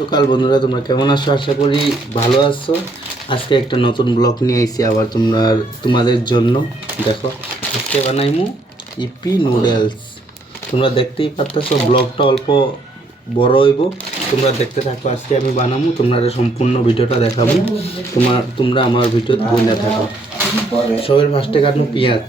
সকাল বন্ধুরা, তোমরা কেমন আছো? আশা করি ভালো আছো। আজকে একটা নতুন ব্লগ নিয়ে আইছি আবার তোমাদের জন্য। দেখো, আজকে বানাইমু ইপি নুডলস। তোমরা দেখতেই পারতেছো, ব্লগটা অল্প বড় হইব, তোমরা দেখতে থাকো। আজকে আমি বানাবো, তোমরা সম্পূর্ণ ভিডিওটা দেখাবো। তোমরা আমার ভিডিও বলে থাকো। সবের ফার্স্টে কাটবো পেঁয়াজ।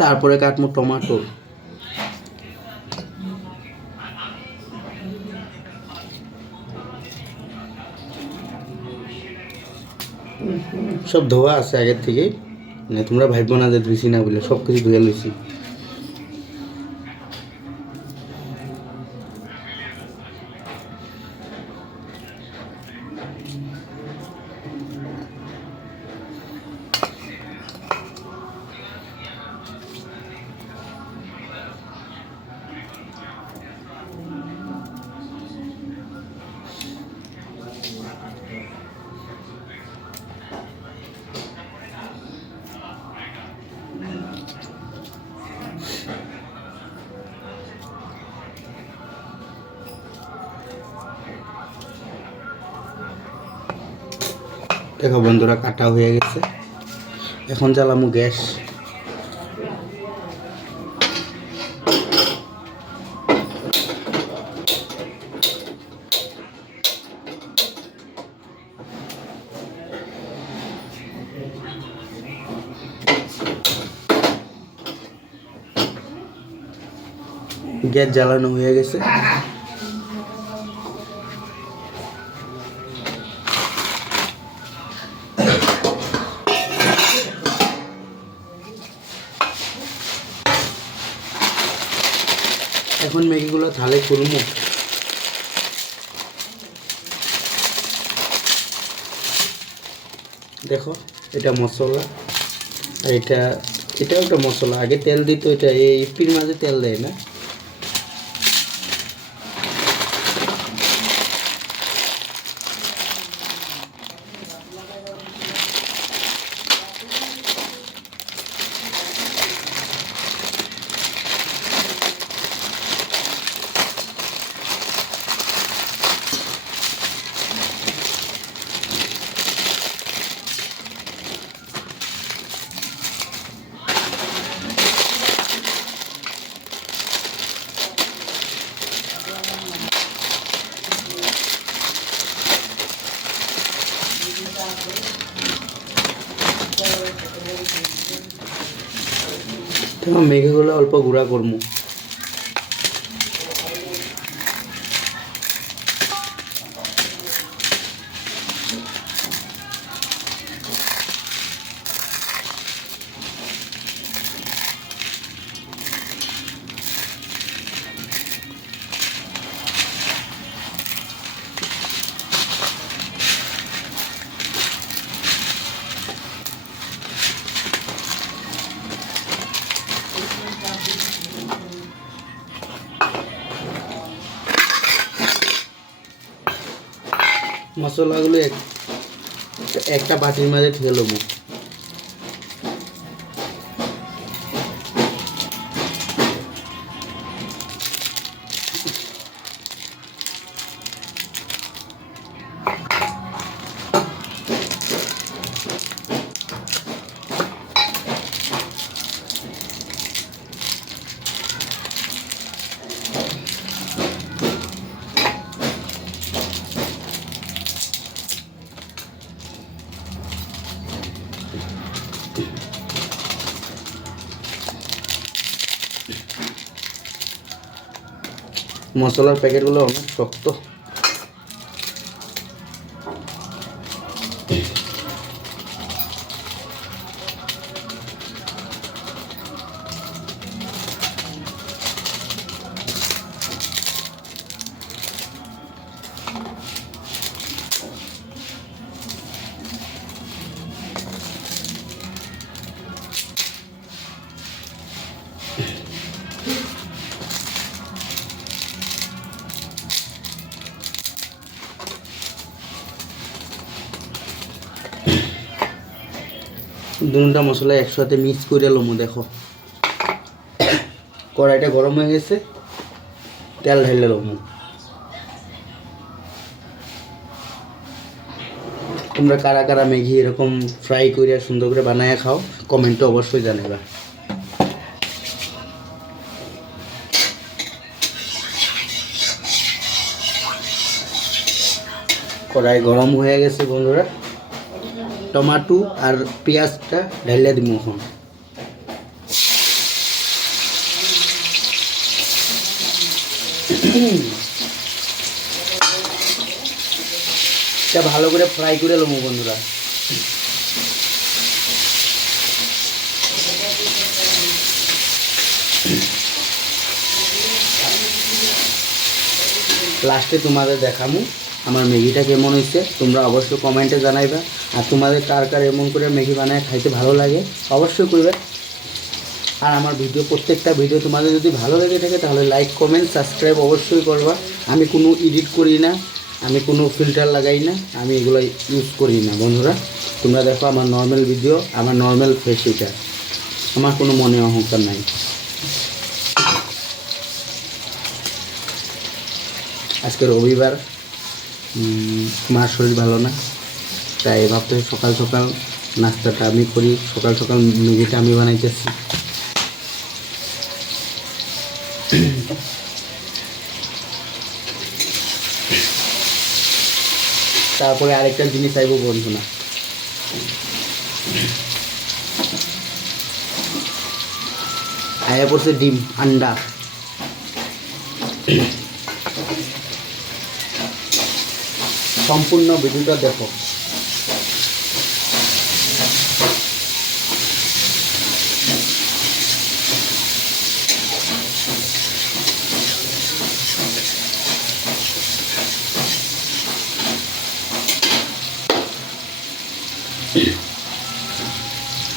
তারপরে কাটবো টমেটো। সব ধোয়া আছে আগের থেকেই, মানে তোমরা ভাইবো না যে ধুইছি না বলে, সব কিছু ধুয়ে লইছি। দেখো বন্ধুরা, কাটা হয়ে গেছে। এখন জ্বালামু গ্যাস। গ্যাস জ্বালানো হয়ে গেছে। এখন ম্যাগিগুলো থালে খুলবো। দেখো, এটা মশলা, আর এটাও একটা মশলা। আগে তেল দিত, এটা এই ইপির মাঝে তেল দেয় না। মেঘেগুলো অল্প গুঁড়া করবো। মশলাগুলো একটা বাটির মাঝে ঢেলে নেবো। মশলার প্যাকেটগুলো অনেক শক্ত। দুটা মশলা একসাথে মিক্স করে লমু। দেখো কড়াইটা গরম হয়ে গেছে, তেল ঢেলে লমু। তোমরা কারা কারা ম্যাগি এরকম ফ্রাই করে সুন্দর করে বানায় খাও, কমেন্টে অবশ্যই জানাবা। কড়াই গরম হয়ে গেছে বন্ধুরা, টমাটো আর পেঁয়াজটা ঢেলে দিব এখন। এটা ভালো করে ফ্রাই করে নেবো বন্ধুরা। লাস্টে তোমাদের দেখামু আমার ম্যাগিটা কেমন হয়েছে, তোমরা অবশ্যই কমেন্টে জানাইবা। আর তোমাদের কার কার এমন করে ম্যাগি বানায় খাইতে ভালো লাগে অবশ্যই করবে। আর আমার প্রত্যেকটা ভিডিও তোমাদের যদি ভালো লেগে থাকে তাহলে লাইক কমেন্ট সাবস্ক্রাইব অবশ্যই করবা। আমি কোনো এডিট করি না, আমি কোনো ফিল্টার লাগাই না, আমি এগুলো ইউজ করি না বন্ধুরা। তোমরা দেখো আমার নর্মাল ভিডিও, আমার নর্মাল ফেস, এটা আমার কোনো মনে অহংকার নাই। আজকে রবিবার, মার শরীর ভালো না, তাই ভাবতে সকাল সকাল নাস্তাটা আমি করি, সকাল সকাল ম্যাগিটা আমি বানাইতেছি। তারপরে আরেকটা জিনিস চাইব বন্ধু না, আয়া পড়ছে ডিম আন্ডা। সম্পূর্ণ ভিডিওটা দেখো।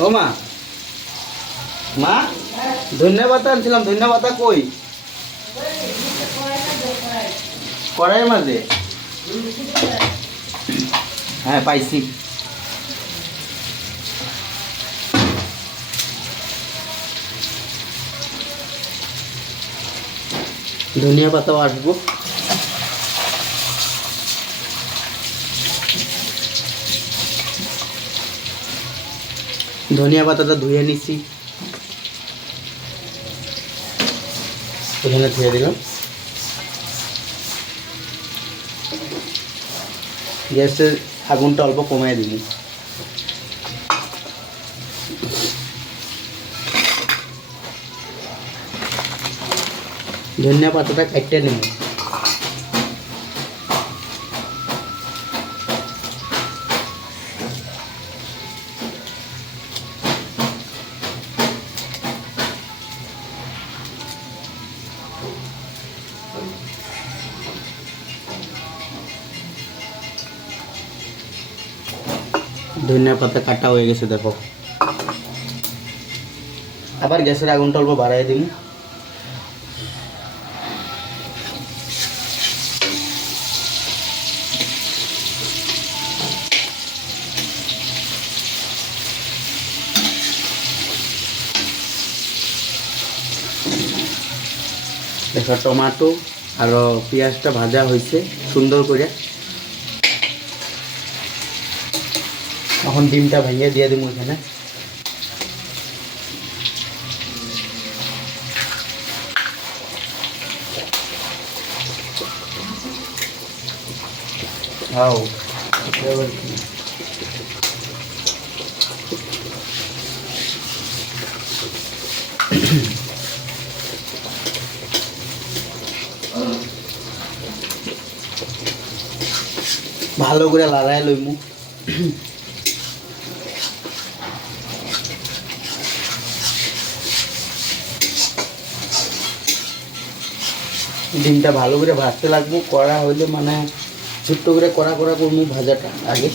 ও মা, মা ধন্যবাদ আনছিলাম, ধন্যবাদ কই? কড়াই মাঝে, হ্যাঁ পাইছি। ধনিয়া পাতাও আসবো। ধনিয়া পাতাটা ধুয়ে নিছি, এখানে ধুয়ে দিলাম। গ্যাসের আগুনটা অল্প কমাই দিন। ধনিয়া পাতাটা কাটতে নেব। ধনিয়া পাতা কাটা হয়ে গেছে দেখো। আবার গ্যাসের আগুনটা অল্প বাড়াই দিন। দেখো টমাটো আর পেঁয়াজটা ভাজা হয়েছে সুন্দর করে। এখন ডিমটা ভেঙে দিয়ে দিব এখানে। ভালো করে লড়াই লইমু। ডিমটা ভালো করে ভাজতে লাগবো, কড়া হইলে মানে ছোট্ট করে কড়া কড়া করবো ভাজাটা আগে।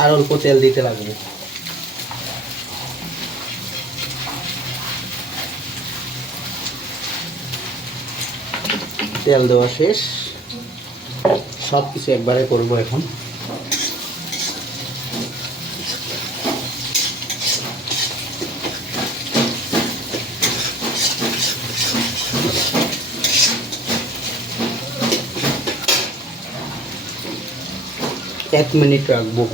আর অল্প তেল দিতে লাগবে। তেল দেওয়া শেষ, সব কিছু একবারে করব এখন। এক মিনিট রাখবো,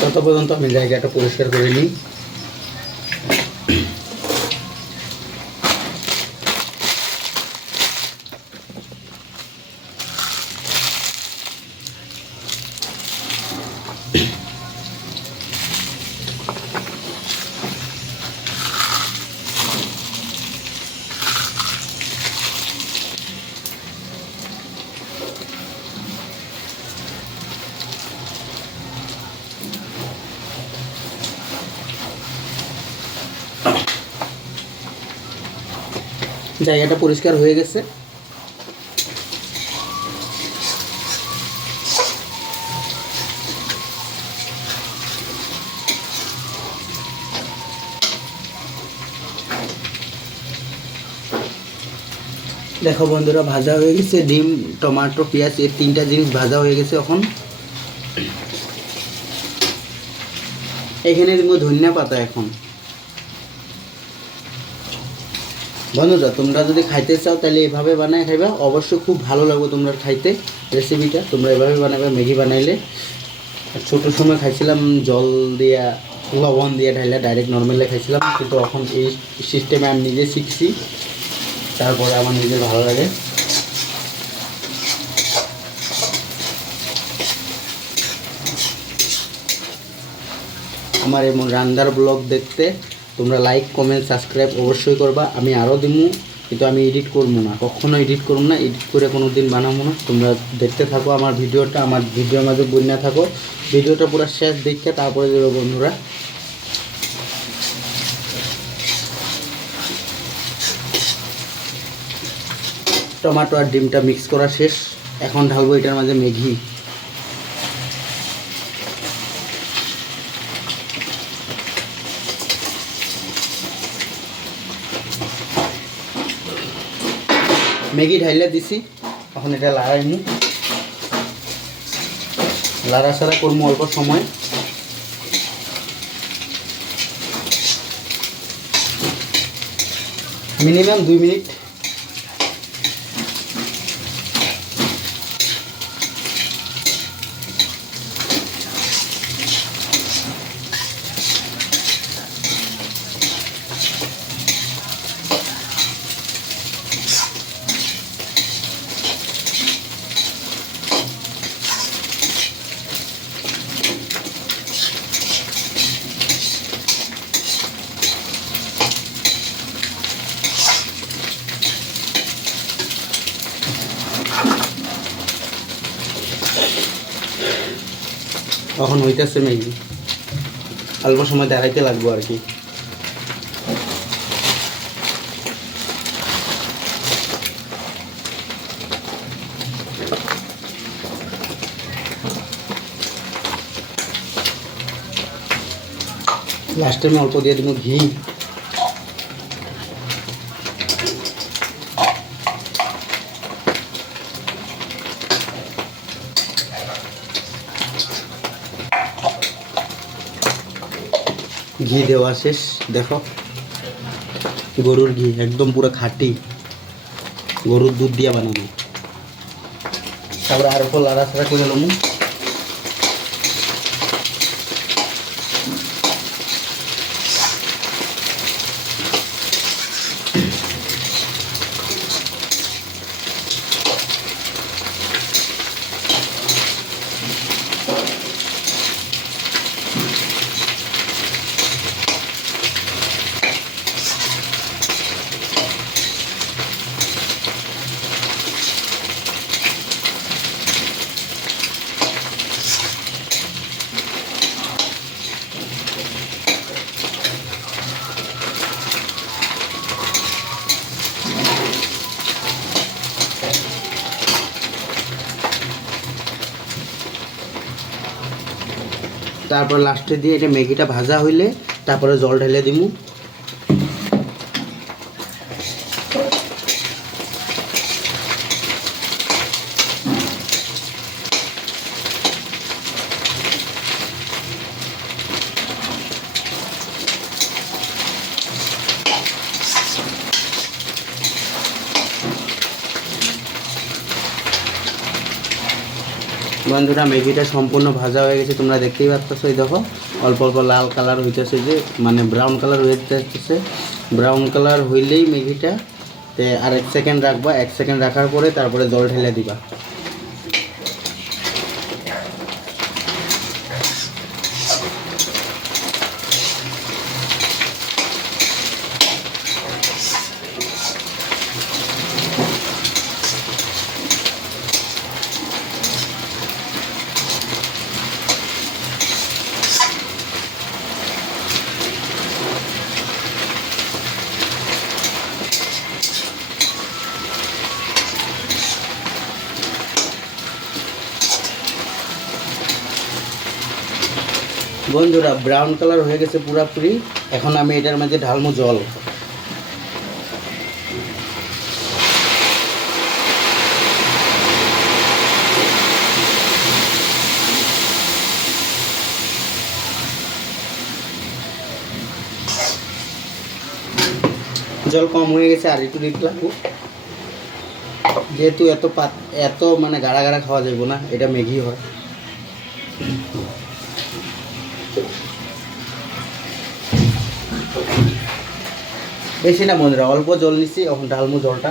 তত পর্যন্ত আমি জায়গাটা পরিষ্কার করে নিই। জায়গাটা পরিষ্কার হয়ে গেছে। দেখো বন্ধুরা, ভাজা হয়ে গেছে ডিম, টমেটো, পেঁয়াজ, এই তিনটা জিনিস ভাজা হয়ে গেছে। এখন এখানে দিব ধনিয়া পাতা। এখন বন্ধুরা, তোমরা যদি খাইতে চাও তাহলে এভাবে বানায় খাইবা, অবশ্যই খুব ভালো লাগবে তোমরা খাইতে। রেসিপিটা তোমরা এভাবে বানাবে। ম্যাগি বানাইলে ছোটো সময় খাইছিলাম জল দিয়া, লবণ দিয়ে ঢাইলে ডাইরেক্ট নর্মালে খাইছিলাম, কিন্তু এখন এই সিস্টেমে আমি নিজে শিখছি, তারপরে আমার নিজের ভালো লাগে। আমার এমন রান্নার ব্লগ দেখতে তোমরা লাইক, কমেন্ট, সাবস্ক্রাইব অবশ্যই করবা। আমি আরও দিমু, কিন্তু আমি এডিট করবো না, কখনো এডিট করবো না, এডিট করে কোনো দিন বানাবো না। তোমরা দেখতে থাকো আমার ভিডিওটা, আমার ভিডিওর মাঝে বন্যা থাকো। ভিডিওটা পুরো শেষ দেখে তারপরে দেবো বন্ধুরা। টমেটো আর ডিমটা মিক্স করা শেষ, এখন ঢালবো এটার মাঝে ম্যাগি। ম্যাগি ঢাইলে দিছি, এখন এটা লাড়াইমু, লাড়াছাড়া করবো অল্প সময়। Minimum 2 minute. এখন হইতেছে ম্যাগি, অল্প সময় দাঁড়াইতে লাগবো আর কি। লাস্টে আমি অল্প দিয়ে দেবো ঘি। ঘি দেওয়া শেষ। দেখো গরুর ঘি একদম পুরো খাঁটি গরুর দুধ দিয়ে বানানো। তারপরে আর উপর লাড়াচাড়া করে নেব। তারপর লাস্টে দিয়ে এটা ম্যাগিটা ভাজা হইলে তারপরে জল ঢেলে দিমু। বন্ধুরা ম্যাগিটা সম্পূর্ণ ভাজা হয়ে গেছে, তোমরা দেখতেই পাচ্ছ। এই দেখো অল্প অল্প লাল কালার হইতেছে, যে মানে ব্রাউন কালার হয়ে যাচ্ছে। ব্রাউন কালার হইলেই ম্যাগিটা আর 1 সেকেন্ড রাখবা। 1 সেকেন্ড রাখার পরে তারপরে জল ঢেলে দিবা। বন্ধুরা ব্রাউন কালার হয়ে গেছে পুরোপুরি। এখন আমি এটার মাঝে ঢালমু জল। জল কম হয়ে গেছে, আর একটু দিতে লাগবো, যেহেতু এত মানে গাঢ়া গাঢ়া খাওয়া যাবে না, এটা ম্যাগি হয়। বেশি না বন্ধুরা, অল্প জল নিচ্ছি। এখন ঢালমু জলটা।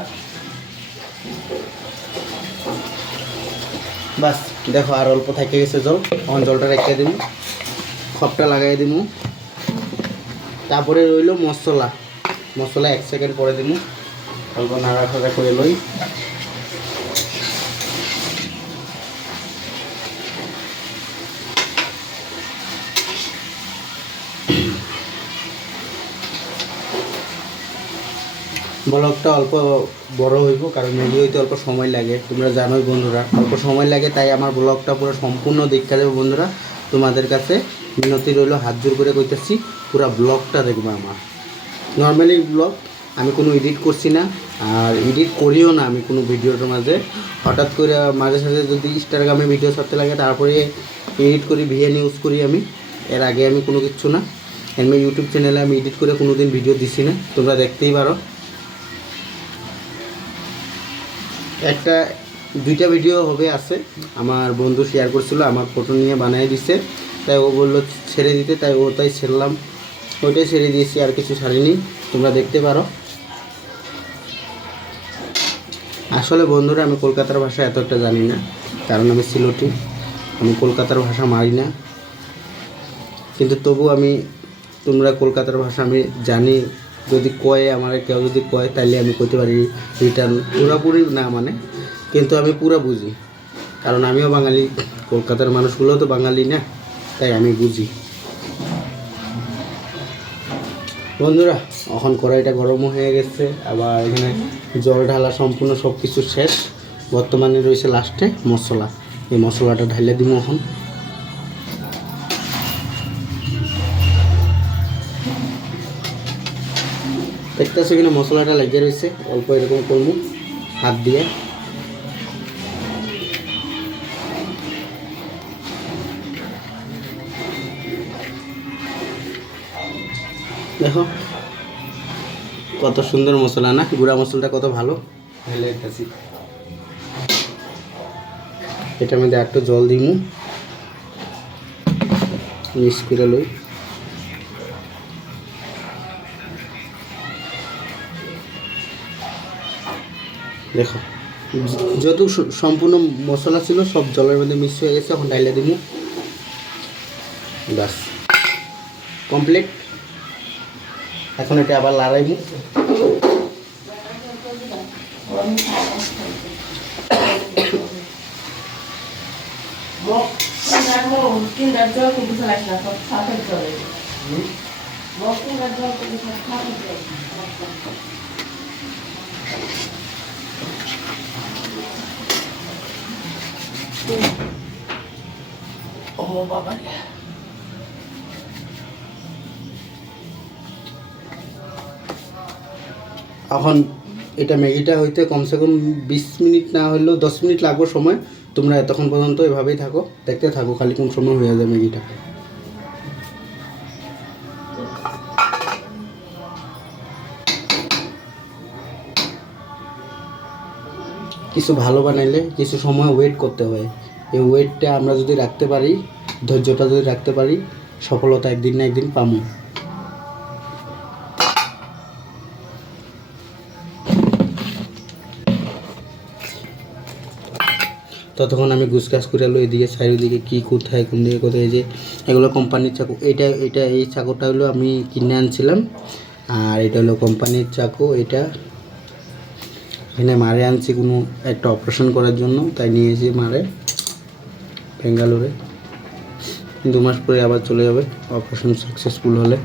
বাস দেখো আর অল্প থেকে গেছে জল। এখন জলটা রেখে দিব, খপটা লাগাই দিব। তারপরে রইল মশলা। 1 সেকেন্ড পরে দিব, অল্প নাড়াচাড়া করে লই। ব্লগটা অল্প বড় হইব, কারণ ম্যাগি হইতে অল্প সময় লাগে, তোমরা জানোই বন্ধুরা, অল্প সময় লাগে। তাই আমার ব্লগটা পুরো সম্পূর্ণ দেখা দেবো বন্ধুরা। তোমাদের কাছে মিনতি রইল, হাত জোর করে কইতেছি, পুরো ব্লগটা দেখবো। আমার নর্মালি ব্লগ, আমি কোনো এডিট করছি না, আর এডিট করিও না আমি কোনো ভিডিওর মাঝে। হঠাৎ করে মাঝে সাঝে যদি ইনস্টাগ্রামে ভিডিও ছাড়তে লাগে, তারপরে এডিট করি, ভিএন ইউজ করি আমি। এর আগে আমি কোনো কিছু না। এমনি ইউটিউব চ্যানেলে আমি এডিট করে কোনো দিন ভিডিও দিছি না, তোমরা দেখতেই পারো। একটা 2টা ভিডিও হবে আছে, আমার বন্ধু শেয়ার করছিল, আমার ফটো নিয়ে বানিয়ে দিছে, তাই ও বললো ছেড়ে দিতে, তাই তাই ছেড়লাম। ওইটাই ছেড়ে দিয়েছি, আর কিছু ছাড়িনি, তোমরা দেখতে পারো। আসলে বন্ধুরা আমি কলকাতার ভাষা এত একটা জানি না, কারণ আমি সিলেটি, আমি কলকাতার ভাষা মারি না। কিন্তু তবু তোমরা কলকাতার ভাষা আমি জানি। যদি কয় আমার কেউ যদি কয়, তাহলে আমি কইতে পারি রিটার্ন, পুরোপুরি না মানে, কিন্তু আমি পুরো বুঝি, কারণ আমিও বাঙালি। কলকাতার মানুষগুলোও তো বাঙালি না, তাই আমি বুঝি। বন্ধুরা এখন কড়াইটা গরম হয়ে গেছে, আবার এখানে জল ঢালা সম্পূর্ণ সব কিছু শেষ। বর্তমানে রয়েছে লাস্টে মশলা। এই মশলাটা ঢালে দিব এখন। দেখতেছো কিনা মশলাটা লেগে রয়েছে, অল্প এরকম করবো হাত দিয়ে। দেখো কত সুন্দর মশলা না, গুঁড়া মশলাটা কত ভালো ভালো খাচ্ছি। এটার মধ্যে একটু জল দিমু, মিক্স করে লই। দেখো যত সম্পূর্ণ মশলা ছিল সব জলের মধ্যে মিক্স হয়ে গেছে। এখন ডাইলে দিমু, বাস কমপ্লিট। এখন এটা আবার লাড়াইমু। ও বাবা, এখন এটা ম্যাগিটা হইতে কমসে কম 20 মিনিট না হলেও 10 মিনিট লাগবে সময়। তোমরা এতক্ষণ পর্যন্ত এভাবেই থাকো, দেখতে থাকো খালি কোন সময় হয়ে যায় ম্যাগিটা। কিছু ভালো বানাইলে কিছু সময় ওয়েট করতে হয়। এই ওয়েটটা আমরা যদি রাখতে পারি, ধৈর্যটা যদি রাখতে পারি, সফলতা একদিন না একদিন পাবো। ততক্ষণ আমি গুছগাছ করে এলো এদিকে চারিদিকে কী কোথায় কোন দিকে কোথায়। এই যে এগুলো কোম্পানির চাকু, এটা এই চাকুটা হলো আমি কিনে আনছিলাম, আর এটা হলো কোম্পানির চাকু। এটা এখানে মারে আনছি কোনো একটা অপারেশন করার জন্য, তাই নিয়েছি মারে বেঙ্গালুরে। 2 মাস পরে আবার চলে যাবে অপারেশন সাকসেসফুল হলে।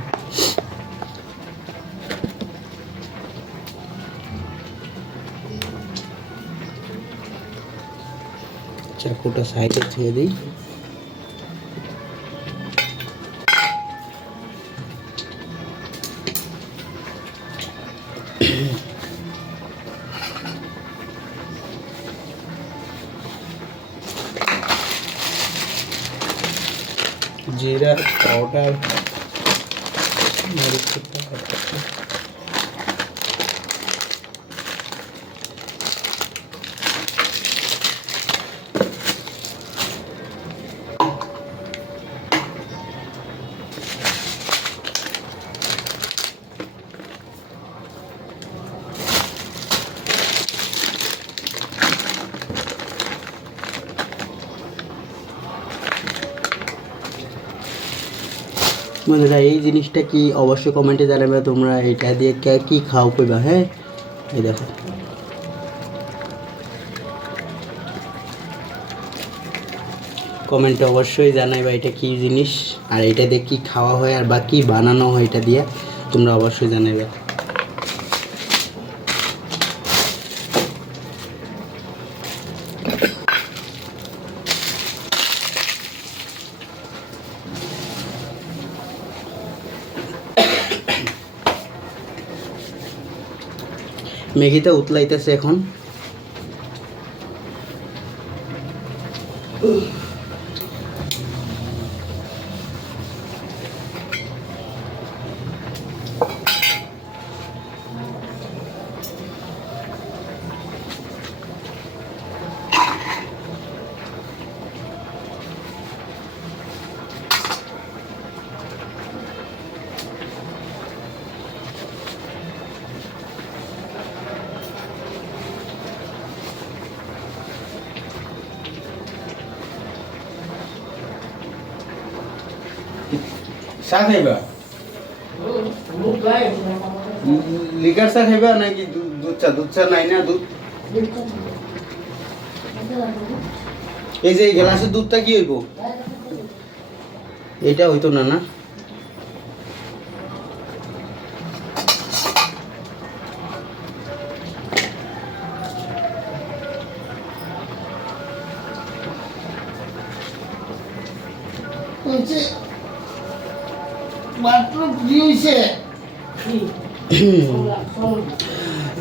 চাকুটা সাইডে ছেড়ে দিই। जीरा पाउडर, मरीच বন্ধুরা এই জিনিসটা কি অবশ্যই কমেন্টে জানাবে তোমরা এটা দিয়ে কি খাও কইবা। হ্যাঁ এই দেখো কমেন্টে অবশ্যই জানাইবা এটা কি জিনিস, আর এটা দিয়ে কি খাওয়া হয় আর বা কি বানানো হয় এটা দিয়ে তোমরা অবশ্যই জানাবে। ম্যাগিটা উতলাইতেছে এখন। চা খাইবা? লিকার চা খাইবা নাকি দুধ চা? দুধ চা নাই না? দুধ এই যে গ্লাসের দুধটা কি হইব? এটা হইতো না না?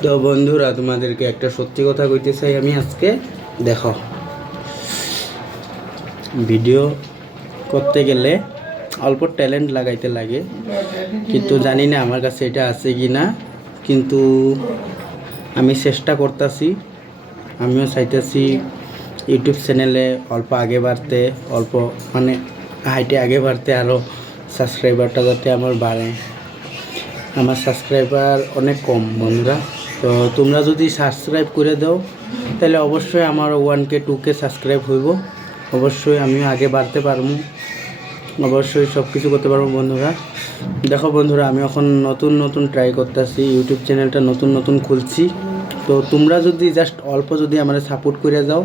তো বন্ধুরা তোমাদেরকে একটা সত্যি কথা কইতে চাই আমি আজকে। দেখো ভিডিও করতে গেলে অল্প ট্যালেন্ট লাগাইতে লাগে, কিন্তু জানি না আমার কাছে এটা আছে কি না। কিন্তু আমি চেষ্টা করতেছি, আমিও চাইতেছি ইউটিউব চ্যানেলে অল্প আগে বাড়তে, অল্প মানে হাইটে আগে বাড়তে, আরও সাবস্ক্রাইবারটা যাতে আমার বাড়ে। আমার সাবস্ক্রাইবার অনেক কম বন্ধুরা, তো তোমরা যদি সাবস্ক্রাইব করে দাও তাহলে অবশ্যই আমার 1K 2K সাবস্ক্রাইব হইব, অবশ্যই আমিও আগে বাড়তে পারবো, অবশ্যই সব কিছু করতে পারবো বন্ধুরা। দেখো বন্ধুরা, আমি এখন নতুন নতুন ট্রাই করতেছি, ইউটিউব চ্যানেলটা নতুন নতুন খুলছি। তো তোমরা যদি জাস্ট অল্প যদি আমার সাপোর্ট করে যাও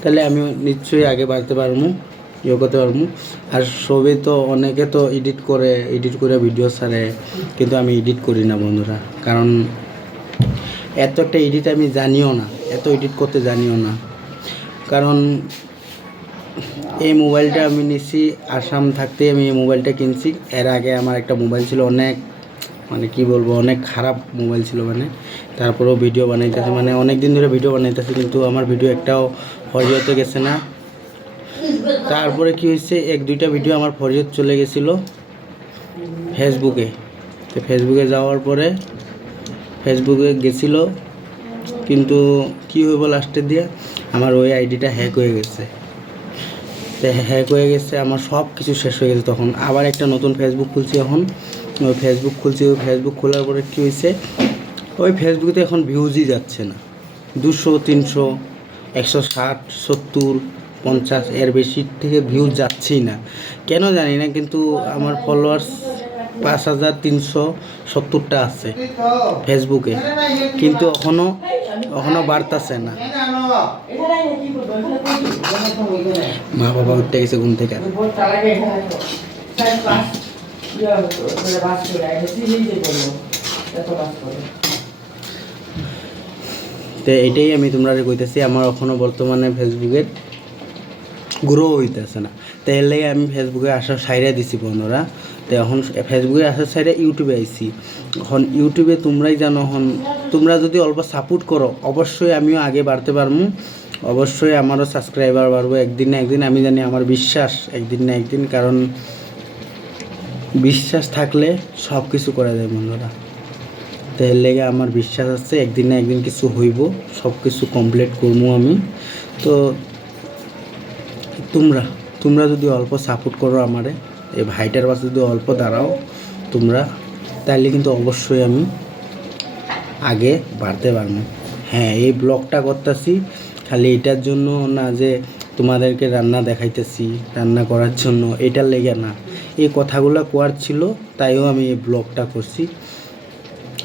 তাহলে আমি নিশ্চয়ই আগে বাড়তে পারবো, ইয়ে করতে পারবো। আর সবই তো অনেকে তো এডিট করে ভিডিও ছাড়ে, কিন্তু আমি এডিট করি না বন্ধুরা, কারণ এত একটা এডিট আমি জানিও না, এত এডিট করতে জানিও না। কারণ এই মোবাইলটা আমি নিচ্ছি আসাম থাকতে, আমি এই মোবাইলটা কিনছি। এর আগে আমার একটা মোবাইল ছিল, অনেক মানে কি বলবো, অনেক খারাপ মোবাইল ছিল, মানে তারপরেও ভিডিও বানাইতেছে, মানে অনেক দিন ধরে ভিডিও বানাইতেছে, কিন্তু আমার ভিডিও একটাও ফরিয়তে গেছে না। তারপরে কি হয়েছে, 1-2টা ভিডিও আমার ফরিয়ত চলে গেছিলো ফেসবুকে। তো ফেসবুকে যাওয়ার পরে ফেসবুকে গেছিলো, কিন্তু কি হইব লাস্টের দিয়ে আমার ওই আইডিটা হ্যাক হয়ে গেছে। তো হ্যাক হয়ে গেছে, আমার সব কিছু শেষ হয়ে গেছে। তখন আবার একটা নতুন ফেসবুক খুলছি, এখন ওই ফেসবুক খুলছি। ওই ফেসবুক খোলার পরে কী হয়েছে, ওই ফেসবুকে এখন ভিউজই যাচ্ছে না, 200, 300, 160, 70, 50 এর বেশি থেকে ভিউজ যাচ্ছেই না, কেন জানি না। কিন্তু আমার ফলোয়ার্স 5370টা আছে ফেসবুকে, কিন্তু এখনও বাড়তেছে না। মা বাবা উঠতে গেছে ঘুম থেকে। তো এটাই আমি তোমরা কইতেছি, আমার এখনও বর্তমানে ফেসবুকের গ্রো হইতেছে না। তো এর লাগে আমি ফেসবুকে আসার সাইডে দিছি বন্ধুরা। তো এখন ফেসবুকে আসার সাইডে ইউটিউবে আইছি। এখন ইউটিউবে তোমরাই জানো, এখন তোমরা যদি অল্প সাপোর্ট করো অবশ্যই আমিও আগে বাড়তে পারবো, অবশ্যই আমারও সাবস্ক্রাইবার বাড়বো একদিন না একদিন। আমি জানি, আমার বিশ্বাস একদিন না একদিন, কারণ বিশ্বাস থাকলে সব কিছু করা যায় বন্ধুরা। তো এর লেগে আমার বিশ্বাস আছে একদিন না একদিন কিছু হইব, সব কিছু কমপ্লিট করবো আমি। তো তোমরা যদি অল্প সাপোর্ট করো আমারে, এই ভাইটার পাশে যদি অল্প দাঁড়াও তোমরা, তাহলে কিন্তু অবশ্যই আমি আগে বাড়তে পারবো। হ্যাঁ, এই ব্লগটা করতেছি খালি এটার জন্য না যে তোমাদেরকে রান্না দেখাইতেছি রান্না করার জন্য, এটার লেগে না। এই কথাগুলো কোয়ার ছিল, তাইও আমি এই ব্লগটা করছি।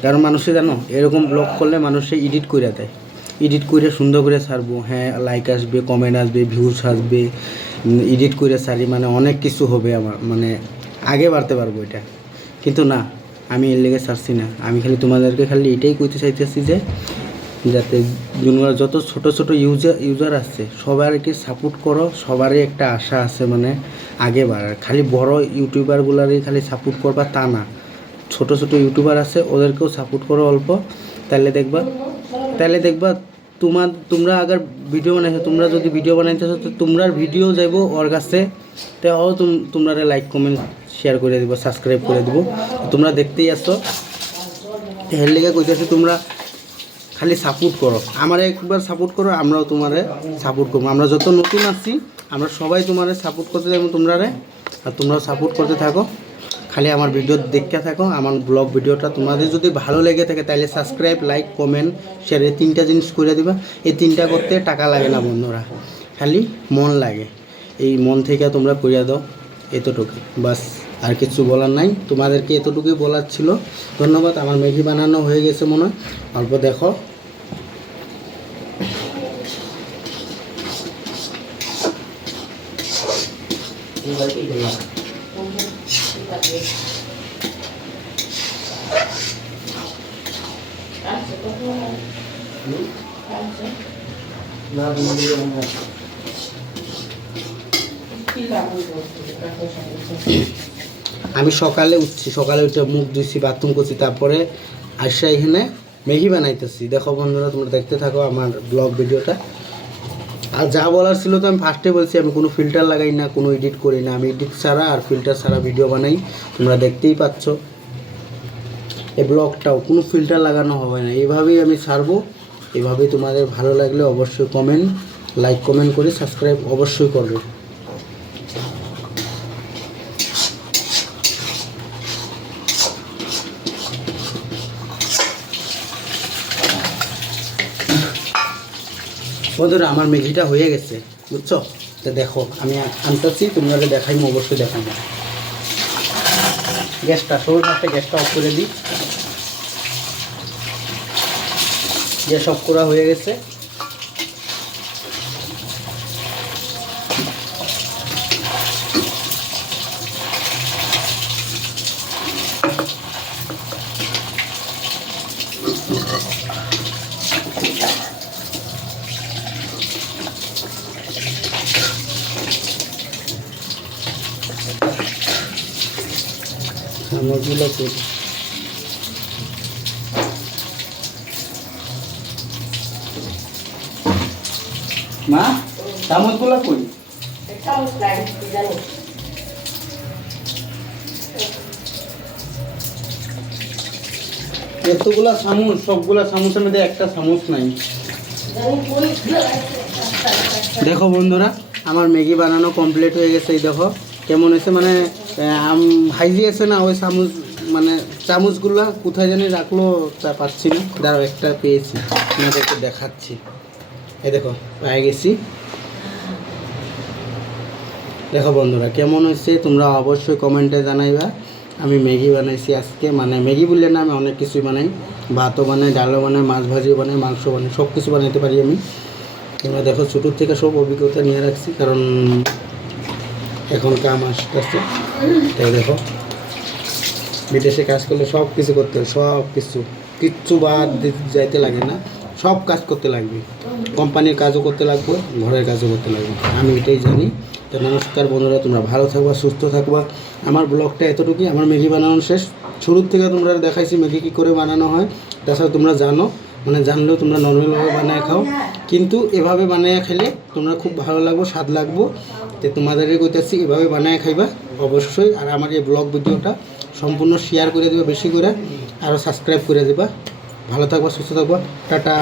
কারণ মানুষে জানো, এরকম ব্লগ করলে মানুষে এডিট করে দেয়, এডিট করে সুন্দর করে ছাড়বো, হ্যাঁ লাইক আসবে, কমেন্ট আসবে, ভিউজ আসবে, এডিট করে ছাড়ি, মানে অনেক কিছু হবে আমার, মানে আগে বাড়তে পারবো এটা। কিন্তু না, আমি এর লেগে ছাড়ছি না। আমি খালি তোমাদেরকে খালি এটাই কইতে চাইতেছি যে যাতে যত ছোট ছোট ইউজার আছে সবাইকে সাপোর্ট করো, সবারই একটা আশা আছে মানে আগে বাড়ার। খালি বড় ইউটিউবারগুলারই খালি সাপোর্ট করবা তা না, ছোট ছোট ইউটিউবার আছে ওদেরকেও সাপোর্ট করো অল্প, তাহলে দেখবা তোমরা আগার ভিডিও বানাইছো, তোমরা যদি ভিডিও বানাইতেছো তো তোমরার ভিডিও যাইব ওর কাছে, তো ও তোমরা লাইক কমেন্ট শেয়ার করে দিব, সাবস্ক্রাইব করে দিব। তোমরা দেখতেই আসছো, এর লেগে কইতেছি তোমরা খালি সাপোর্ট করো, আমার একবার সাপোর্ট করো, আমরাও তোমারে সাপোর্ট করবো। আমরা যত নতুন আসছি আমরা সবাই তোমারে সাপোর্ট করতে যাবো তোমরারে, আর তোমরাও সাপোর্ট করতে থাকো। খালি আমার ভিডিও দেখতে থাকো, আমার ব্লগ ভিডিওটা তোমাদের যদি ভালো লেগে থাকে তাহলে সাবস্ক্রাইব, লাইক, কমেন্ট, শেয়ার, এই 3টা জিনিস করে দিবা। এই 3টা করতে টাকা লাগে না বন্ধুরা, খালি মন লাগে। এই মন থেকে তোমরা করিয়া দাও, এতটুকু বাস, আর কিছু বলার নাই। তোমাদেরকে এতটুকুই বলার ছিল। ধন্যবাদ। আমার ম্যাগি বানানো হয়ে গেছে মনে হয়, অল্প দেখো। আমি সকালে উঠে মুখ ধুইছি, বাথরুম করছি, তারপরে আসা এখানে ম্যাগি বানাইতেছি। দেখো বন্ধুরা, তোমরা দেখতে থাকো আমার ব্লগ ভিডিওটা। আর যা বলার ছিল তো আমি ফার্স্টে বলছি, আমি কোনো ফিল্টার লাগাই না, কোনো এডিট করি না, আমি এডিট ছাড়া আর ফিল্টার ছাড়া ভিডিও বানাই, তোমরা দেখতেই পাচ্ছ। এই ব্লগটাও কোনো ফিল্টার লাগানো হবে না, এইভাবেই আমি ছাড়বো। এভাবেই তোমাদের ভালো লাগলে অবশ্যই লাইক কমেন্ট করে সাবস্ক্রাইব অবশ্যই করবে। বন্ধুরা আমার ম্যাগিটা হয়ে গেছে, বুঝছো? তো দেখো আমি আনতেছি, তোমরা দেখাই, অবশ্যই দেখাবো। গ্যাসটা গ্যাসটা অফ করে দিই। গ্যাস অফ করা হয়ে গেছে। চামচগুলো করি, মা চামচগুলো কই? এতগুলা চামচ, সবগুলা চামচের মধ্যে একটা চামচ নাই। দেখো বন্ধুরা আমার ম্যাগি বানানো কমপ্লিট হয়ে গেছে। এই দেখো কেমন হয়েছে, মানে ভাইজি আছে না ওই চামচ, মানে চামচগুলো কোথায় জানি রাখলো তা পাচ্ছি না। দাঁড়াও একটা পেয়েছি, আপনাদেরকে দেখাচ্ছি। এই দেখো পেয়ে গেছি। দেখো বন্ধুরা কেমন হয়েছে তোমরা অবশ্যই কমেন্টে জানাইবা। আমি ম্যাগি বানাইছি আজকে, মানে ম্যাগি বললে না, আমি অনেক কিছুই বানাই, ভাতও বানাই, ডালও বানাই, মাছ ভাজিও বানাই, মাংস বানাই, সব কিছু বানাইতে পারি আমি। তোমরা দেখো ছোটোর থেকে সব অভিজ্ঞতা নিয়ে রাখছি, কারণ এখন কাম আসতেছে। তাই দেখো বিদেশে কাজ করলে সব কিছু করতে হবে, সব কিচ্ছু বাদ যাইতে লাগে না, সব কাজ করতে লাগবে। কোম্পানির কাজও করতে লাগবে, ঘরের কাজও করতে লাগবে, আমি এটাই জানি। তো নমস্কার বন্ধুরা, তোমরা ভালো থাকবা, সুস্থ থাকবা। আমার ব্লগটা এতটুকুই। আমার ম্যাগি বানানো শেষ। শুরুর থেকে তোমরা দেখাইছি ম্যাগি কী করে বানানো হয়। তাছাড়া তোমরা জানো, মানে জানলেও তোমরা নর্মালভাবে বানিয়ে খাও, কিন্তু এভাবে বানিয়ে খেলে তোমরা খুব ভালো লাগবো, স্বাদ লাগবো। তো তোমাদেরকে কইতেছি এভাবে বানিয়ে খাইবা অবশ্যই। আর আমার এই ব্লগ ভিডিওটা সম্পূর্ণ শেয়ার করে দেবা বেশি করে, আরও সাবস্ক্রাইব করে দেবা। ভালো থাকবা, সুস্থ থাকবা, টাটা।